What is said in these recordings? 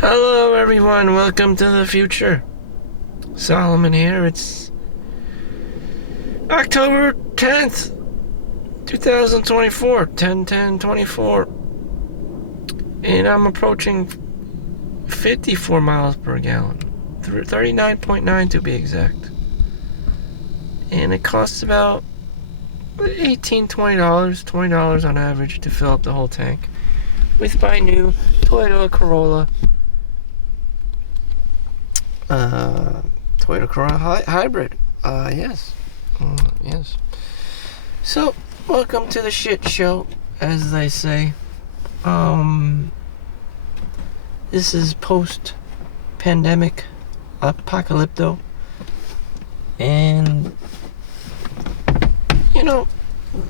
Hello everyone, welcome to the future. Solomon here. It's October 10th, 2024, 10/10/24. And I'm approaching 54 miles per gallon. 39.9 to be exact. And it costs about $18, $20 on average to fill up the whole tank with my new Toyota Corolla hybrid. Yes. Yes. So, welcome to the shit show, as they say. This is post-pandemic apocalypto. And,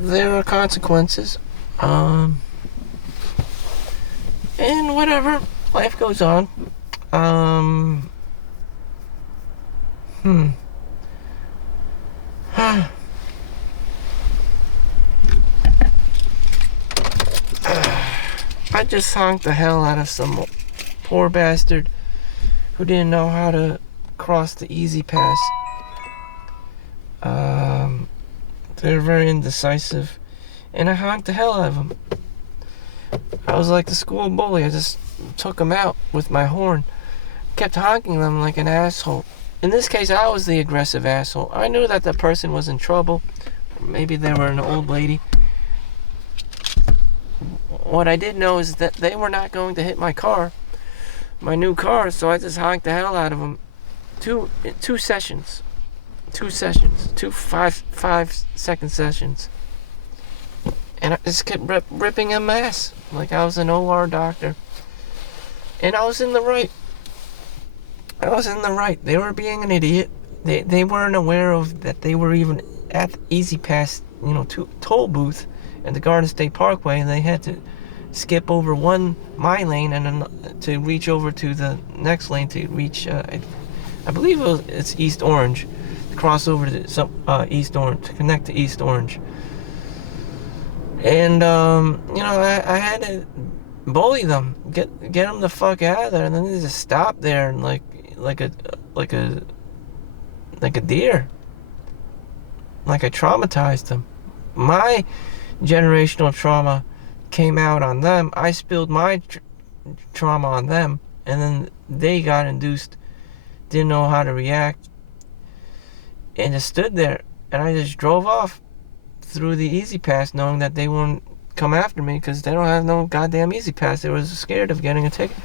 there are consequences. And whatever. Life goes on. I just honked the hell out of some poor bastard who didn't know how to cross the easy pass. They're very indecisive, and I honked the hell out of them. I was like the school bully. I just took them out with my horn. Kept honking them like an asshole. In this case, I was the aggressive asshole. I knew that the person was in trouble. Maybe they were an old lady. What I did know is that they were not going to hit my car, my new car, so I just honked the hell out of them. Two 5-second sessions. And I just kept ripping them ass like I was an OR doctor. And I was in the right. They were being an idiot. They weren't aware of that they were even at the Easy Pass, toll booth at the Garden State Parkway, and they had to skip over my lane and then to reach over to the next lane to reach. I believe it's East Orange, to cross over to East Orange, to connect to East Orange. And I had to bully them, get them the fuck out of there, and then they just stop there and like a deer. Like I traumatized them. My generational trauma came out on them. I spilled my trauma on them, and then they got induced, didn't know how to react, and just stood there. And I just drove off through the Easy Pass, knowing that they wouldn't come after me because they don't have no goddamn Easy Pass. They were scared of getting a ticket,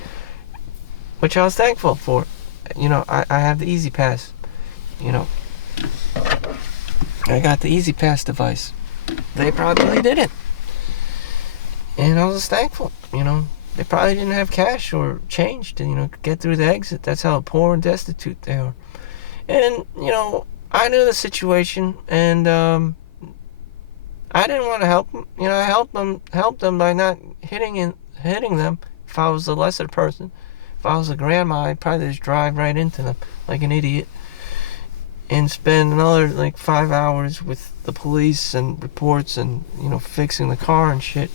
which I was thankful for. I have the Easy Pass. I got the Easy Pass device. They probably didn't. And I was thankful. They probably didn't have cash or change to, get through the exit. That's how poor and destitute they are. And, I knew the situation, and I didn't want to help them. I helped them by not hitting them. If I was a lesser person, if I was a grandma, I'd probably just drive right into them like an idiot and spend another 5 hours with the police and reports and fixing the car and shit.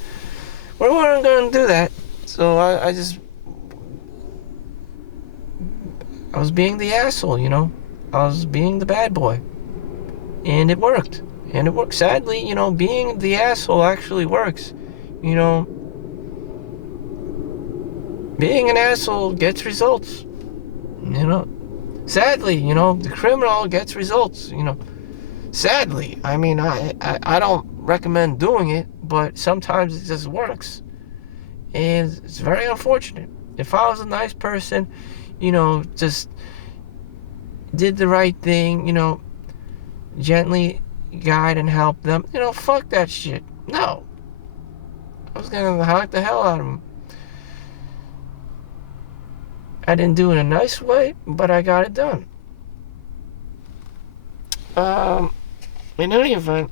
We weren't going to do that, so I was being the asshole. I was being the bad boy, and it worked. Sadly, being the asshole actually works. Being an asshole gets results. Sadly, the criminal gets results. Sadly, I don't recommend doing it, but sometimes it just works, and it's very unfortunate. If I was a nice person, just did the right thing, gently guide and help them, fuck that shit. No, I was gonna honk the hell out of them. I didn't do it in a nice way, but I got it done. In any event,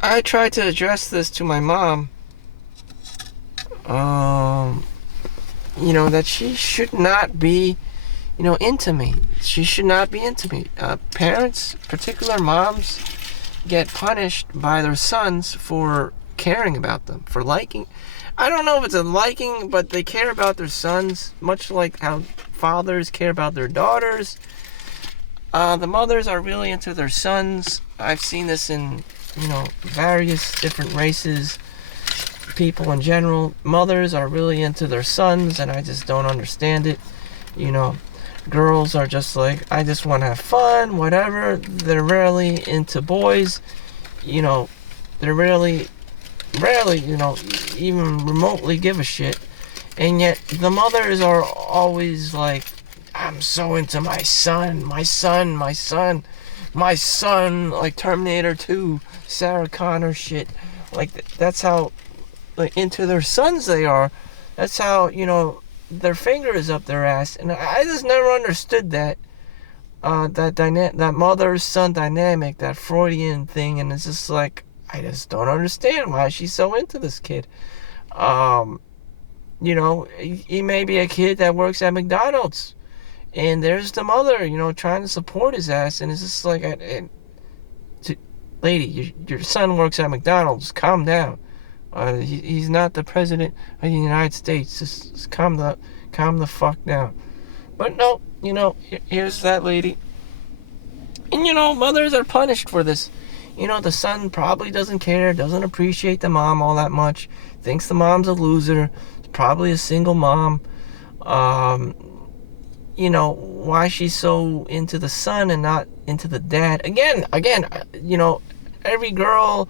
I tried to address this to my mom. That she should not be, into me. She should not be into me. Parents, particular moms, get punished by their sons for caring about them, for liking. I don't know if it's a liking, but they care about their sons, much like how fathers care about their daughters. The mothers are really into their sons. I've seen this in, various different races, people in general. Mothers are really into their sons, and I just don't understand it. Girls are just like, I just want to have fun, whatever. They're rarely into boys. They're rarely, even remotely give a shit. And yet the mothers are always like, I'm so into my son, like Terminator 2, Sarah Connor shit. Like, that's how into their sons they are. That's how, their finger is up their ass. And I just never understood that. That mother-son dynamic, that Freudian thing. And it's just like, I just don't understand why she's so into this kid. He may be a kid that works at McDonald's. And there's the mother, trying to support his ass. And it's just like, lady, your son works at McDonald's. Calm down. He's not the president of the United States. Just calm the fuck down. But no, here's that lady. And, mothers are punished for this. The son probably doesn't care, doesn't appreciate the mom all that much, thinks the mom's a loser, probably a single mom. Why she's so into the son and not into the dad. Again, every girl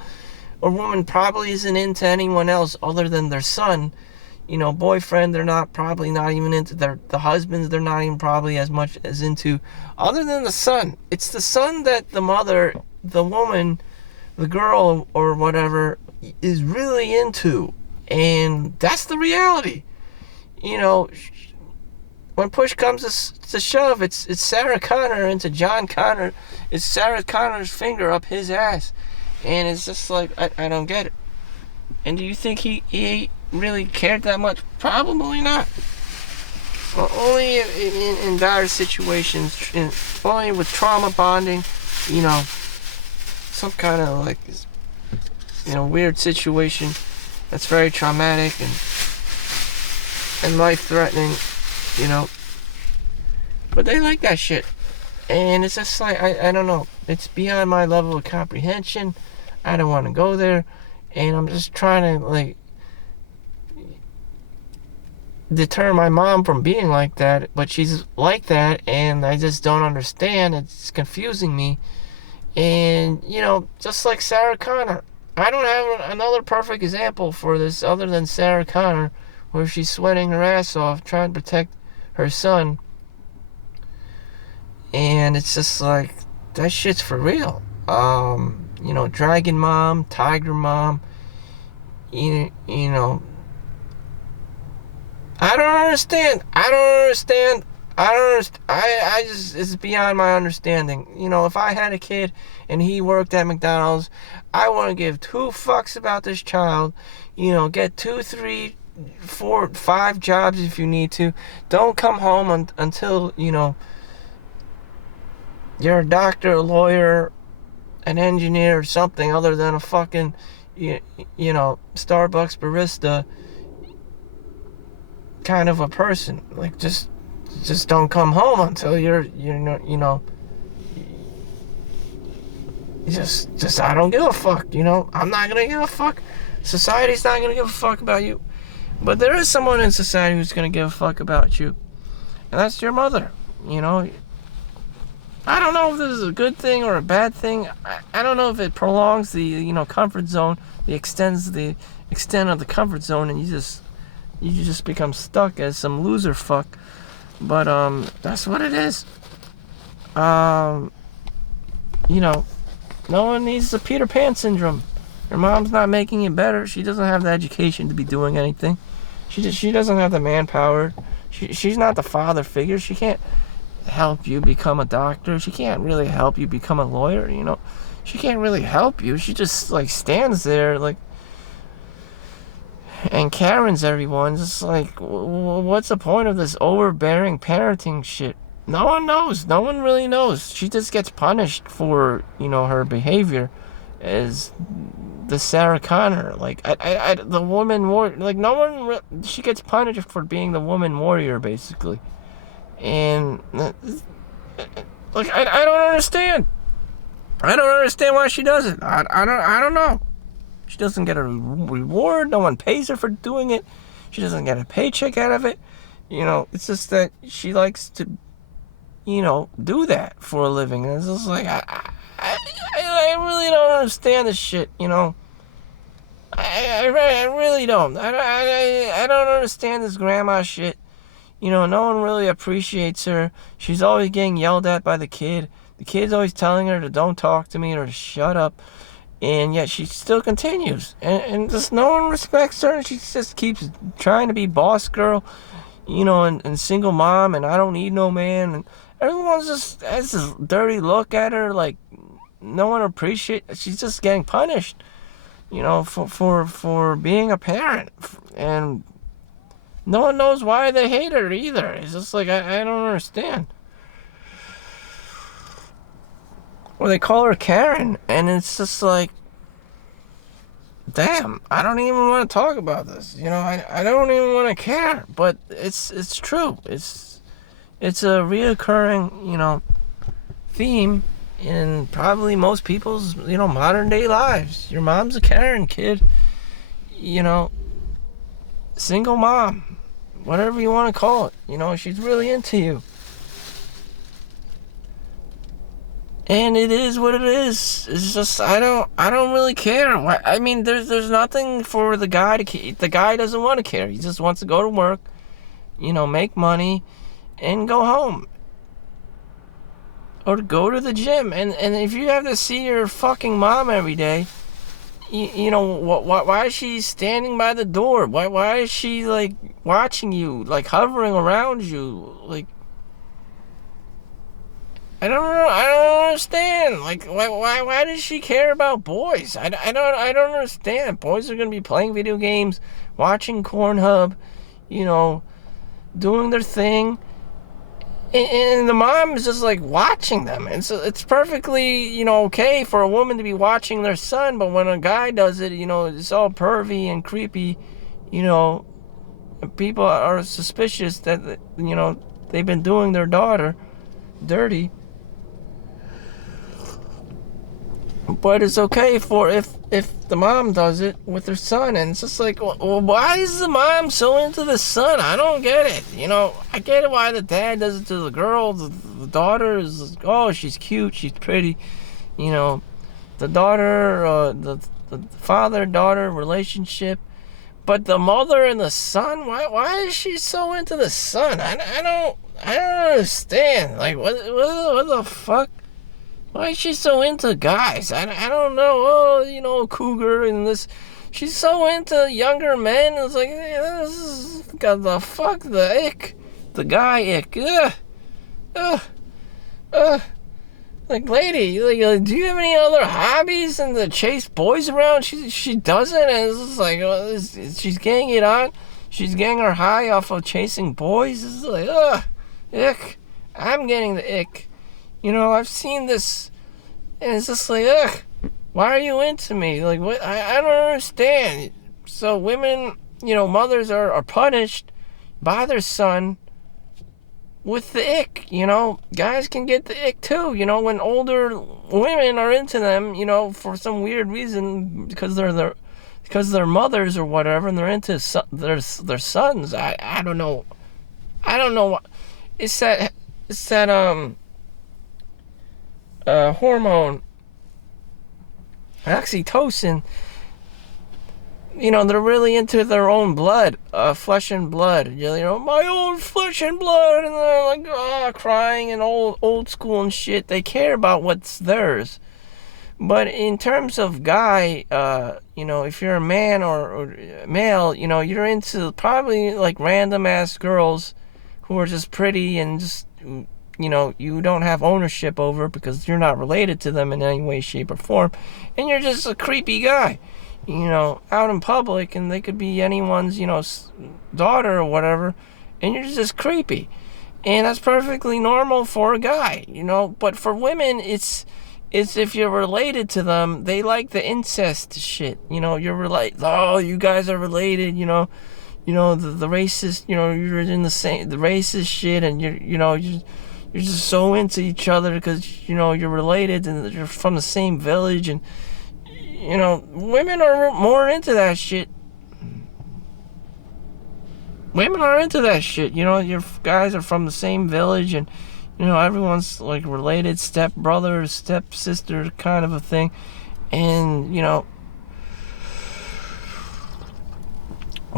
or woman probably isn't into anyone else other than their son. Boyfriend, they're probably not even into the husbands, they're not even probably as much as into, other than the son. It's the son that the mother, the woman, the girl or whatever is really into. And that's the reality. When push comes to shove, it's Sarah Connor into John Connor. It's Sarah Connor's finger up his ass. And it's just like, I don't get it. And do you think he really cared that much? Probably not. Well, only in dire situations, only with trauma bonding, some kind of like, weird situation that's very traumatic and life-threatening, But they like that shit. And it's just like, I don't know. It's beyond my level of comprehension. I don't want to go there. And I'm just trying to, deter my mom from being like that. But she's like that, and I just don't understand. It's confusing me. And, just like Sarah Connor. I don't have another perfect example for this other than Sarah Connor, where she's sweating her ass off trying to protect her son. And it's just like, that shit's for real. Dragon mom, tiger mom, I don't understand. I just, it's beyond my understanding. If I had a kid and he worked at McDonald's, I wouldn't give 2 fucks about this child. Get 2, 3, 4, 5 jobs if you need to. Don't come home until, you're a doctor, a lawyer, an engineer, or something other than a fucking, Starbucks barista kind of a person. Like, just don't come home until just I don't give a fuck, I'm not gonna give a fuck. Society's not gonna give a fuck about you. But there is someone in society who's gonna give a fuck about you. And that's your mother, I don't know if this is a good thing or a bad thing. I don't know if it prolongs the, comfort zone, extends the extent of the comfort zone, and you just become stuck as some loser fuck. But that's what it is. No one needs the Peter Pan syndrome. Her mom's not making it better. She doesn't have the education to be doing anything. She doesn't have the manpower. She's not the father figure. She can't help you become a doctor. She can't really help you become a lawyer. She can't really help you. She just stands there and Karen's everyone. Just what's the point of this overbearing parenting shit? No one knows. No one really knows. She just gets punished for her behavior, as the Sarah Connor. Like, the woman warrior. Like, no one, she gets punished for being the woman warrior, basically. And, like, I don't understand. I don't understand why she does it. I don't know. She doesn't get a reward. No one pays her for doing it. She doesn't get a paycheck out of it. It's just that she likes to, do that for a living. And it's just like, I really don't understand this shit, I really don't. I don't understand this grandma shit. No one really appreciates her. She's always getting yelled at by the kid. The kid's always telling her to don't talk to me or to shut up. And yet she still continues. And just no one respects her. And she just keeps trying to be boss girl, and single mom, and I don't need no man. And everyone's just has this dirty look at her, like no one appreciates. She's just getting punished, for being a parent. And no one knows why they hate her either. It's just like, I don't understand. Or they call her Karen, and it's just like, damn, I don't even want to talk about this. I don't even want to care. But it's true. It's a reoccurring, theme in probably most people's, modern day lives. Your mom's a Karen, kid. Single mom, whatever you want to call it. She's really into you. And it is what it is. It's just, I don't really care. I mean, there's nothing for the guy to. The guy doesn't want to care. He just wants to go to work, make money, and go home, or to go to the gym. And if you have to see your fucking mom every day, why is she standing by the door? Why is she like watching you, like hovering around you, like? I don't know. I don't understand. Like, why does she care about boys? I don't understand. Boys are gonna be playing video games, watching Pornhub, doing their thing, and the mom is just like watching them. And so it's perfectly, okay for a woman to be watching their son, but when a guy does it, it's all pervy and creepy. People are suspicious that they've been doing their daughter dirty. But it's okay for if the mom does it with her son. And it's just like, well, why is the mom so into the son? I don't get it. I get it why the dad does it to the girl. The daughter is, oh, she's cute, she's pretty. The daughter, the father-daughter relationship. But the mother and the son, why is she so into the son? I don't understand. Like, what the fuck? Why is she so into guys? I don't know. Oh, cougar and this. She's so into younger men. It's like, this is got the fuck, the ick. The guy ick. Like, lady, like, do you have any other hobbies than to chase boys around? She doesn't, and it's just like, she's getting it on. She's getting her high off of chasing boys. It's like, ick. I'm getting the ick. I've seen this, and it's just like, why are you into me? Like, what? I don't understand. So women, mothers are punished by their son with the ick. Guys can get the ick too. When older women are into them, for some weird reason, because they're mothers or whatever, and they're into their sons. I don't know. I don't know what. It's that hormone, oxytocin. They're really into their own blood, flesh and blood. My own flesh and blood, and they're like, crying and old school and shit. They care about what's theirs. But in terms of guy, if you're a man or male, you're into probably like random ass girls who are just pretty and just, you don't have ownership over because you're not related to them in any way, shape, or form. And you're just a creepy guy, out in public, and they could be anyone's, daughter or whatever, and you're just creepy. And that's perfectly normal for a guy, But for women, it's is if you're related to them, they like the incest shit. You know, you're related. Oh, you guys are related. You know the racist. You know, you're in the racist shit, and you're just so into each other because you're related and you're from the same village, and women are more into that shit. Women are into that shit. Your guys are from the same village, and everyone's like related, step brother, step sister kind of a thing. And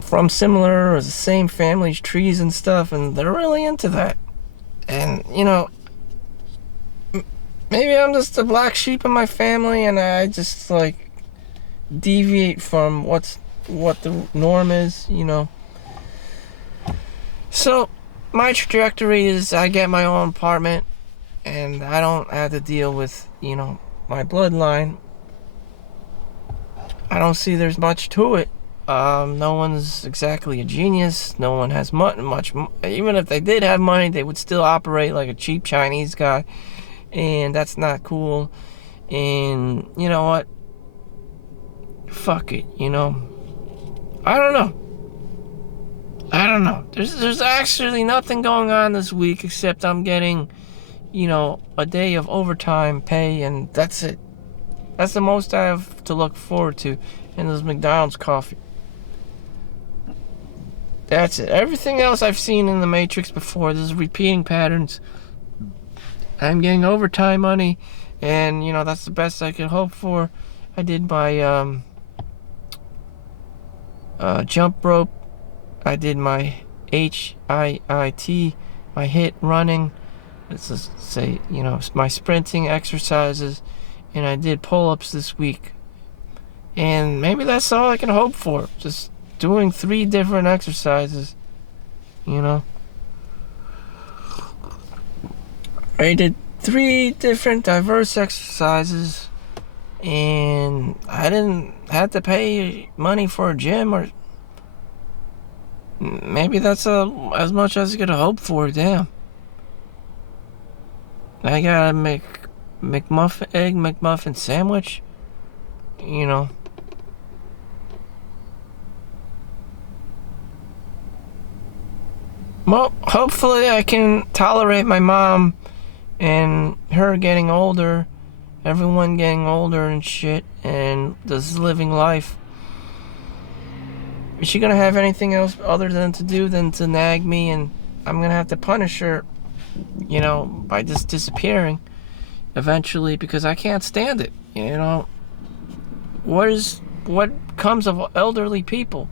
from similar or the same families, trees and stuff, and they're really into that. And maybe I'm just the black sheep in my family, and I just like deviate from what the norm is. So my trajectory is I get my own apartment, and I don't have to deal with my bloodline. I don't see there's much to it. No one's exactly a genius. No one has much. Even if they did have money, they would still operate like a cheap Chinese guy, and that's not cool. And you know what? Fuck it. I don't know. There's actually nothing going on this week except I'm getting, a day of overtime pay, and that's it. That's the most I have to look forward to. And there's McDonald's coffee. That's it. Everything else I've seen in the Matrix before, there's repeating patterns. I'm getting overtime money, and that's the best I could hope for. I did my jump rope. I did my HIIT, my HIIT running. Let's just say, my sprinting exercises, and I did pull-ups this week. And maybe that's all I can hope for. Just doing 3 different exercises, I did 3 different diverse exercises, and I didn't have to pay money for a gym, or maybe that's as much as I could hope for. Damn. I gotta make egg McMuffin sandwich. Well, hopefully I can tolerate my mom and her getting older, everyone getting older and shit, and just living life. Is she gonna have anything else other than to nag me, and I'm gonna have to punish her, by just disappearing eventually, because I can't stand it. What comes of elderly people?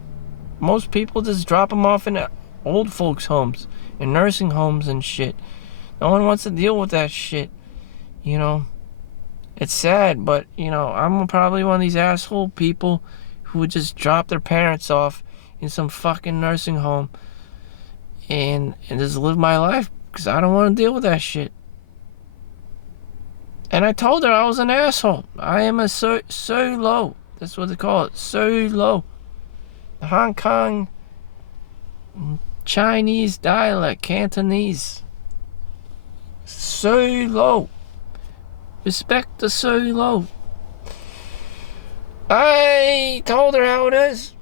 Most people just drop them off in old folks' homes and nursing homes and shit. No one wants to deal with that shit. It's sad, but I'm probably one of these asshole people who would just drop their parents off in some fucking nursing home and just live my life because I don't want to deal with that shit. And I told her I was an asshole. I am a solo. That's what they call it. Solo. The Hong Kong Chinese dialect, Cantonese. Solo. Respect the solo. I told her how it is,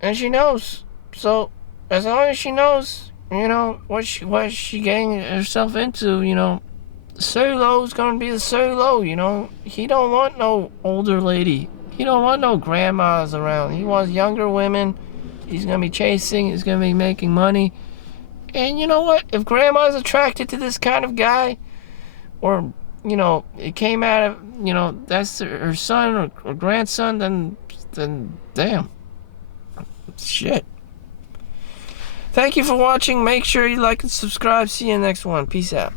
and she knows. So as long as she knows, what she getting herself into, Solo's gonna be the solo. He don't want no older lady. He don't want no grandmas around. He wants younger women. He's gonna be chasing. He's gonna be making money. And you know what? If grandma's attracted to this kind of guy, or it came out of that's her son or grandson, then damn, shit. Thank you for watching. Make sure you like and subscribe. See you in the next one. Peace out.